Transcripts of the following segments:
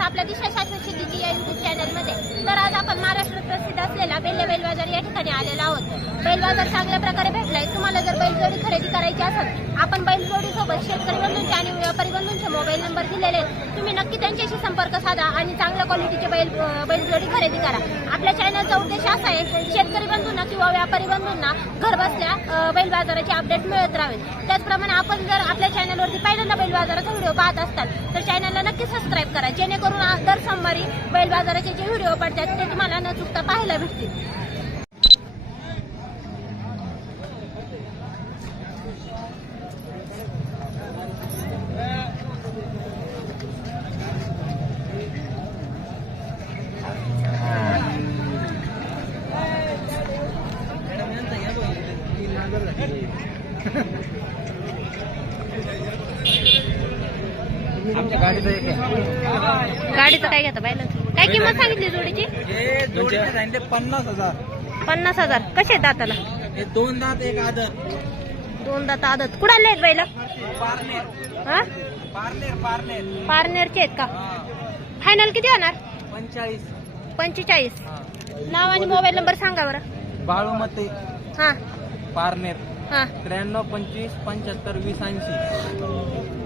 स्वागत आपल्या दिशा शाश्वत शेतीची या युट्यूब चॅनलमध्ये तर आज आपण महाराष्ट्रात प्रसिद्ध असलेला बेल्ले बैल बाजार या ठिकाणी आलेला आहोत. बैल बाजार चांगल्या प्रकारे भेटलाय. तुम्हाला जर बैलजोडी खरेदी करायची असेल आपण बैलजोडी सोबत शेतकरी बंधूंचे आणि व्यापारी बंधूंचे मोबाईल नंबर दिलेले आहेत. तुम्ही नक्की त्यांच्याशी संपर्क साधा आणि चांगल्या क्वालिटीचे बैल बैलजोडी खरेदी करा. आपल्या चॅनलचा उद्देश असा आहे व्यापारी बंधूंना घरबसल्या बैल बाजाराचे अपडेट मिळत राहावेत. त्याचप्रमाणे आपण जर आपल्या चॅनलवरती पहिल्यांदा बैल बाजाराचा व्हिडिओ पाहत असताल तर चॅनलला नक्की सबस्क्राईब करा जेणेकरून दर सोमवारी बैल बाजाराचे जे व्हिडिओ पडतात ते तुम्हाला न चुकता पाहायला भेटतील. काय घेता बैलाचं काय किंमत सांगितली जोडीची? हे जोडीचे सांगितले पन्नास हजार. पन्नास हजार. कसे आहेत दाताला? हे दोन दात एक आदर दोन दात आदत. कुडाले आहेत बैल? पारनेर. हा? पारनेर पारनेर. पारनेरचे आहेत का? हा. फायनल किती होणार? पंचेचाळीस. पंचेचाळीस. हा. नाव आणि मोबाईल नंबर सांगा बरं. बाळूमते हा. पारनेर. हा. त्र्याण्णव पंचवीस पंच्याहत्तर वीस ऐंशी.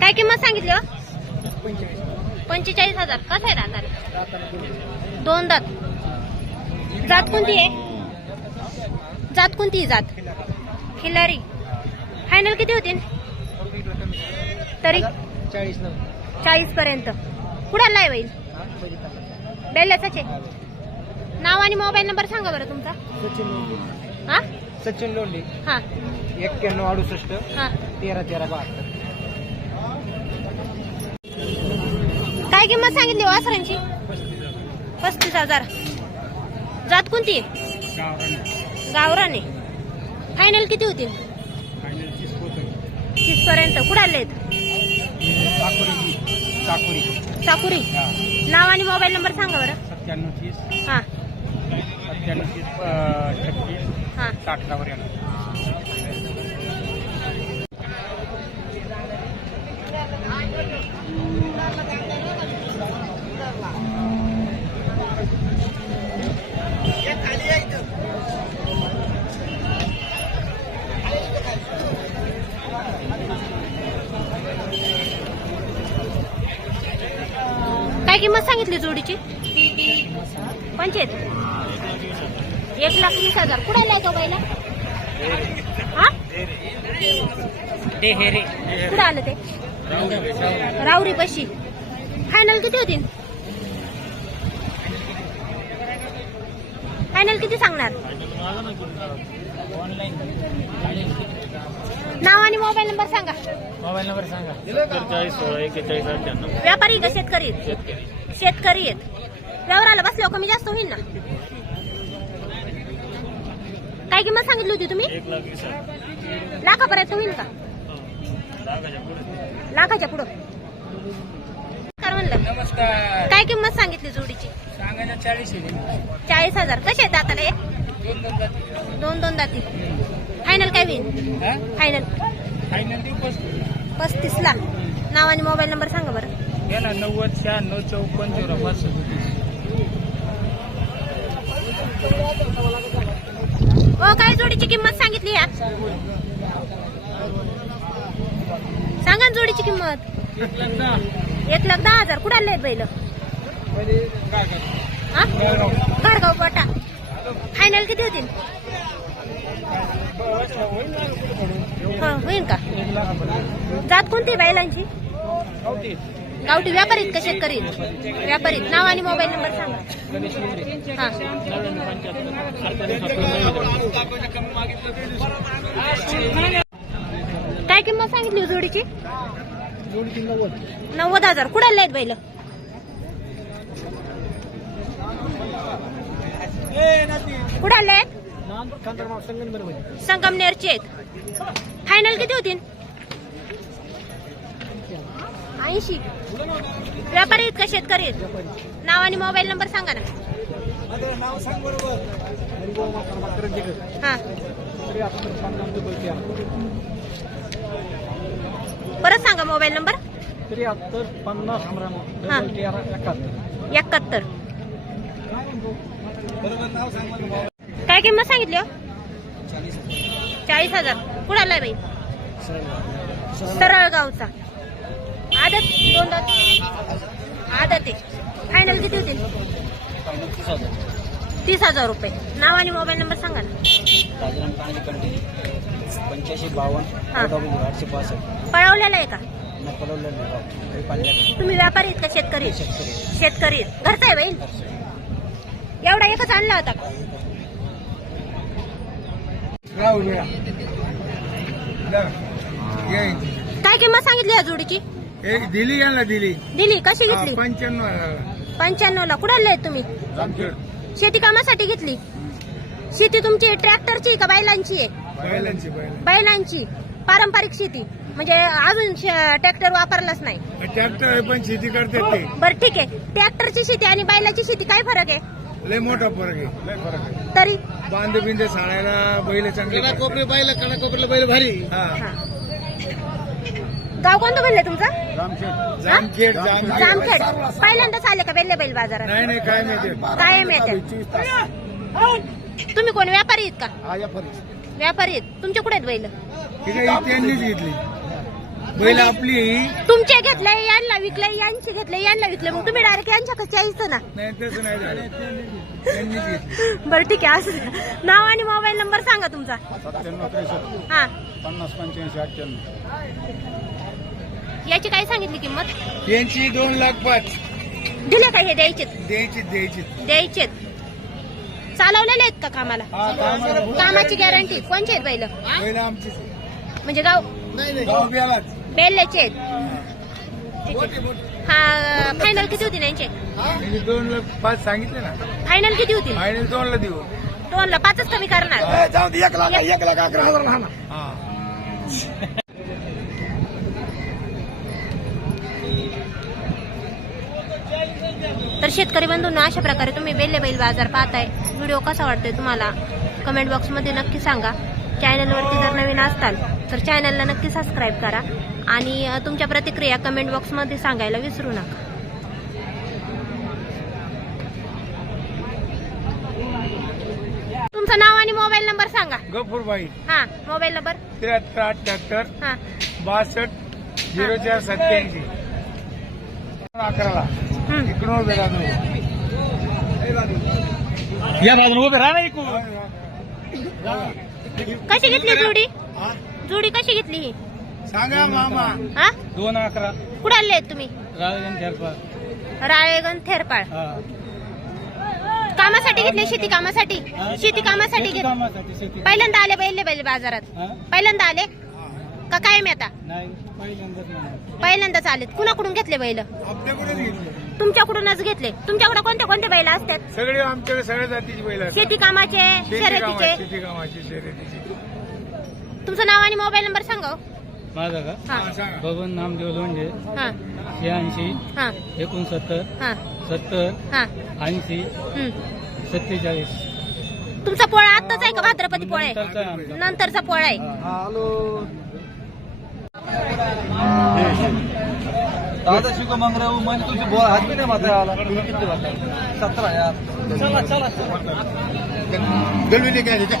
काय किंमत सांगितली हो? पंचेचाळीस. हजार. कसं आहे दाताला दोन दात जात कोणती आहे? जात कोणती जात? खिलारी फायनल किती होतील? तरी? चाळीस पर्यंत. कुणाला आहे होईल बेल्याचाच आहे. नाव आणि मोबाईल नंबर सांगा बरं तुमचा. हा? सचिन लोंढे. हा. एक्क्याण्णव अडुसष्ट. हा. तेरा तेरा बहात्तर. काय किंमत सांगितली वासरांची पस्तीस हजार. जात कोणती? गावराने. फायनल किती होतील तीस पर्यंत कुडाले आहेत? चाकुरी. चाकुरी नाव आणि मोबाईल नंबर सांगा बरं. सत्त्याण्णव तीस. हा. सत्त्याण्णव तीस छत्तीस. हा. साठ पर्यंत काय किंमत सांगितली जोडीची? पंचायत एक लाख वीस हजार. कुठे आहे तो हा? हेरे कुठं आलं ते? रावरी पशी. फायनल किती होतील फायनल किती सांगणार? नाव आणि मोबाईल नंबर सांगा. मोबाईल नंबर सांगा. चाळीस सोळा एक्केचाळीस अठ्ठ्याण्णव. व्यापारी का शेतकरी? आहेत? शेतकरी. शेतकरी आहेत. व्यवहाराला बसल्यावर कमी जास्त होईल ना. काय किंमत सांगितली होती तुम्ही? एक लाख वीस हजार. लाखापर्यंत होईल का? लाखाच्या पुढे. लाखाच्या पुढं. काय म्हणलं. नमस्कार. काय किंमत सांगितली जोडीची? सांगायला चाळीस आहे. चाळीस हजार. कसे आहेत दाताला हे? दोन दोन जाती. दोन दोन दाती. फायनल काय होईल? हा? फायनल फायनल देऊ पस्तीस. पस्तीस ला नाव आणि मोबाईल नंबर सांगा बरं. घ्या ना नव्वद शहाण्णव चौपन्न झिरो पाच हो काय जोडीची किंमत सांगितली या सांगा ना जोडीची किंमत. एक लाख दहा हजार. कुठे आले बैल? गाडगाव पटा फायनल किती होतील? हा होईल का? जात कोणती बैलांची? गावठी व्यापारीत का शेतकरी व्यापारीत. नाव आणि मोबाईल नंबर सांगा. हा. काय किंमत सांगितली हो जोडीची? नव्वद हजार. कुडाले आहेत बैल? कुडाले आहेत? संगमनेरचे आहेत. फायनल किती होतील? ऐंशी. व्यापारी आहेत का शेतकरी आहेत. नाव आणि मोबाईल नंबर सांगा ना. नाव सांग बरोबर. हा. परत सांगा मोबाईल नंबर. त्र्याहत्तर पन्नास हा. तेरा एकाहत्तर. काय किंमत सांगितली हो? चाळीस हजार. कुणाला आहे बाई? सरळ गावचा आदत? दोन दात. आदत आहे. फायनल किती होतील? तीस हजार रुपये. नाव आणि मोबाईल नंबर सांगा ना. पंच्याऐंशी बावन्न हा. आठशे पासष्ट पळवलेला आहे का? तुम्ही व्यापारी आहेत का? शेतकरी शेतकरी शेतकरी आहेत. घरचा आहे बाई एवढा एकच आणला होता काय किंमत सांगितली या जोडीची? दिली यांना दिली. दिली कशी घेतली? पंच्याण्णव पंच्याण्णव ला कुठे तुम्ही? शेती कामासाठी घेतली. शेती तुमची ट्रॅक्टरची का बैलांची आहे? बैलांची बैल बैलांची. पारंपरिक शेती. म्हणजे अजून ट्रॅक्टर वापरलाच नाही. ट्रॅक्टर पण शेती करतात ते. बरं ठीक आहे. ट्रॅक्टरची शेती आणि बैलाची शेती काय फरक आहे? लय मोठा फरक आहे. लय फरक आहे. तरी? बांध बिंद साळायला बैल चांगले कोपरे बैल कडा कोपरे बैल भारी. हा. हा. गाव कोणतं म्हणलं तुमचं? जामखेड. पहिल्यांदाच आले का बेल्ले बैल बाजारात? नाही नाही काय कायम येतात तुम्ही कोण व्यापारी आहेत का? व्यापारी आहेत. तुमच्या कुठे आहेत बैल? त्यांनीच घेतली. बैल आपली. तुमचे घेतले यांना विकले यांचे घेतले यांना विकले मग तुम्ही डायरेक्ट यांच्याकडे यायचं ना. नाही तसं नाही झालं. त्यांनीच घेतली. बरं ठीक आहे. असं नाव आणि मोबाईल नंबर सांगा तुमचा. सत्त्याण्णव त्रेसष्ट. हा. पन्नास पंच्याऐंशी अठ्ठ्याण्णव. याची काय सांगितली किंमत? यांची दोन लाख पाच. दिले का हे द्यायचे द्यायची द्यायची द्यायचे चालवलेले आहेत का कामाला? हा कामाला कामाची गॅरंटी. कोणचे आहेत बैल? म्हणजे गाव? गाव बियालाच बेल्ल्याचे आहेत. हा. फायनल किती होती यांचे? दोन लाख पाच सांगितले ना. फायनल किती होतील? फायनल दोन ला देऊ. दोन ला पाचच कमी करणार. जाऊ दे. एक लाख एक लाख अकरा हजार हा. तर शेतकरी बंधूंना अशा प्रकारे तुम्ही बेल्ले बैल बाजार पाहताय. व्हिडिओ कसा वाटतोय तुम्हाला? कमेंट बॉक्समध्ये नक्की सांगा. चॅनलवरती जर नवीन असताल तर चॅनलला नक्की सबस्क्राईब करा. आणि तुमच्या प्रतिक्रिया कमेंट बॉक्समध्ये सांगायला विसरू नका. तुमचं नाव आणि मोबाईल नंबर सांगा. गफूरबाई. हा मोबाईल नंबर त्र्याहत्तर अठ्ठ्याहत्तर हा. बासष्ट झिरो चार सत्याऐंशी अकराला. इकडून उभे राहतो. या बाजून उभे राहा ना इकडून कशी घेतली जोडी? जोडी कशी घेतली ही? सांगा मामा. हा? दोन अकरा. कुठे आले आहेत तुम्ही? राजन झरपा राळेगण थेरपाळ कामासाठी घेतले शेती कामासाठी? शेती कामासाठी घेतले शेती. पहिल्यांदा आले बैल बैल बाजारात? पहिल्यांदा आले? का कायम आता? नाही पहिल्यांदाच आलेत. कुणाकडून घेतले बैल? घेतलं. तुमच्याकडूनच घेतले. तुमच्याकडे कोणते कोणते बैल असतात? सगळे आमच्याकडे सगळ्या जातीची बैल असतात. शेती कामाचे शेती शर्यतीचे. कामाची शेती कामाची शर्यतीची. तुमचं नाव आणि मोबाईल नंबर सांगा हो. माझा का? हा. हा, सांगा. बबन नामदेव लोंढे. हा. शहाऐंशी हा. एकोणसत्तर हा. सत्तर हा. ऐंशी हम्म. सत्तेचाळीस. तुमचा पोळा आत्ताच आहे का? भाद्रपती पोळा आहे. नंतरचा आहे आमचा. नंतरचा पोळा आहे. दादा शिको मग राहू मन तुझी बोल हात नाही मात्र आला किती वाजता सतरा यार। चला चला गलविले काय देते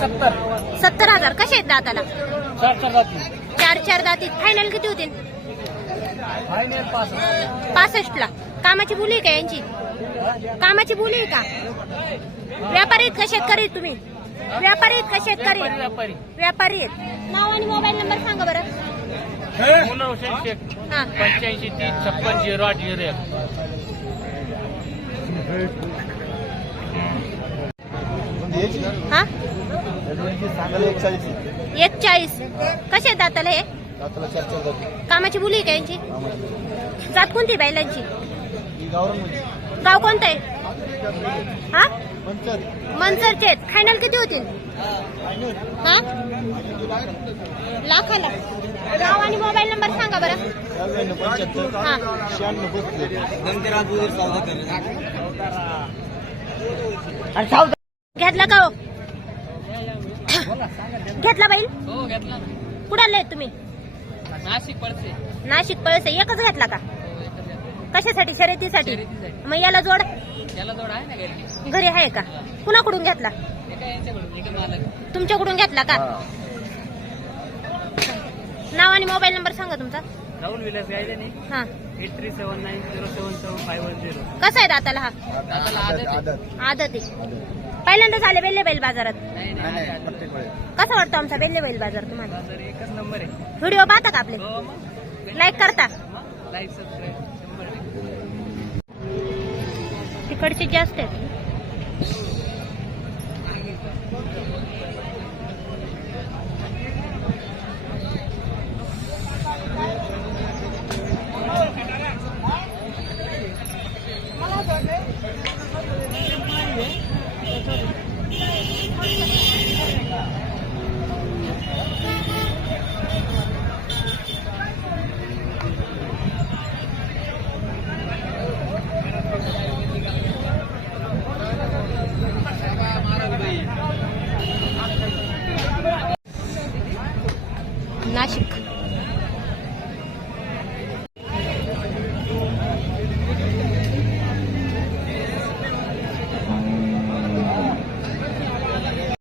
सत्तर। सत्तर हजार कसे आहेत दाताला चार चार जाती चार चार दाती. फायनल किती होतील? फायनल पासष्ट ला कामाची बोली आहे का यांची? कामाची बोली आहे का? व्यापारी आहेत का शेतकरी तुम्ही? व्यापारी आहेत का शेतकरी? आहेत? व्यापारी. व्यापारी आहेत. नाव आणि मोबाईल नंबर सांगा बरं. हा? पंच्याऐंशी तीन छप्पन झिरो आठ झिरो एक. हा? एक चाळीस कसे आहेत दाताला हे? कामाची बोली आहे का यांची? जात कोणती बैलांची गाव कोणतं आहे? हा? मनसरचे आहेत. फायनल किती होतील? हा? लाखाला. नाव आणि मोबाईल नंबर सांगा बरं. हा. घेतला का हो? घेतला बैल? हो कुठं आले तुम्ही? नाशिक पडते नाशिक पळसे. एकच घेतला का. कशासाठी? शर्यतीसाठी? शर्यतीसाठी. मग याला जोड? त्याला जोड आहे ना घरी घरी आहे का? कुणाकडून घेतला? ते काय यांच्याकडून? इकडे मालक? तुमच्याकडून घेतला का? नाव आणि मोबाईल नंबर सांगा तुमचा. राहुल विलास गायले हा. Eight three seven nine zero seven seven five one zero. कसा आहे दाताला हा? आता आदत आहे. आदत आहे. पहिल्यांदा झाले बेल्ले बैल बाजारात? नाही नाही आदत. कसा वाटतो आमचा बेल्ले बैल बाजार तुम्हाला? बाजार एकच नंबर आहे. व्हिडिओ पाहता का आपले? हो मग. लाईक करता. लाईक सबस्क्राईब शंभर टक्के तिकडचे जास्त आहेत.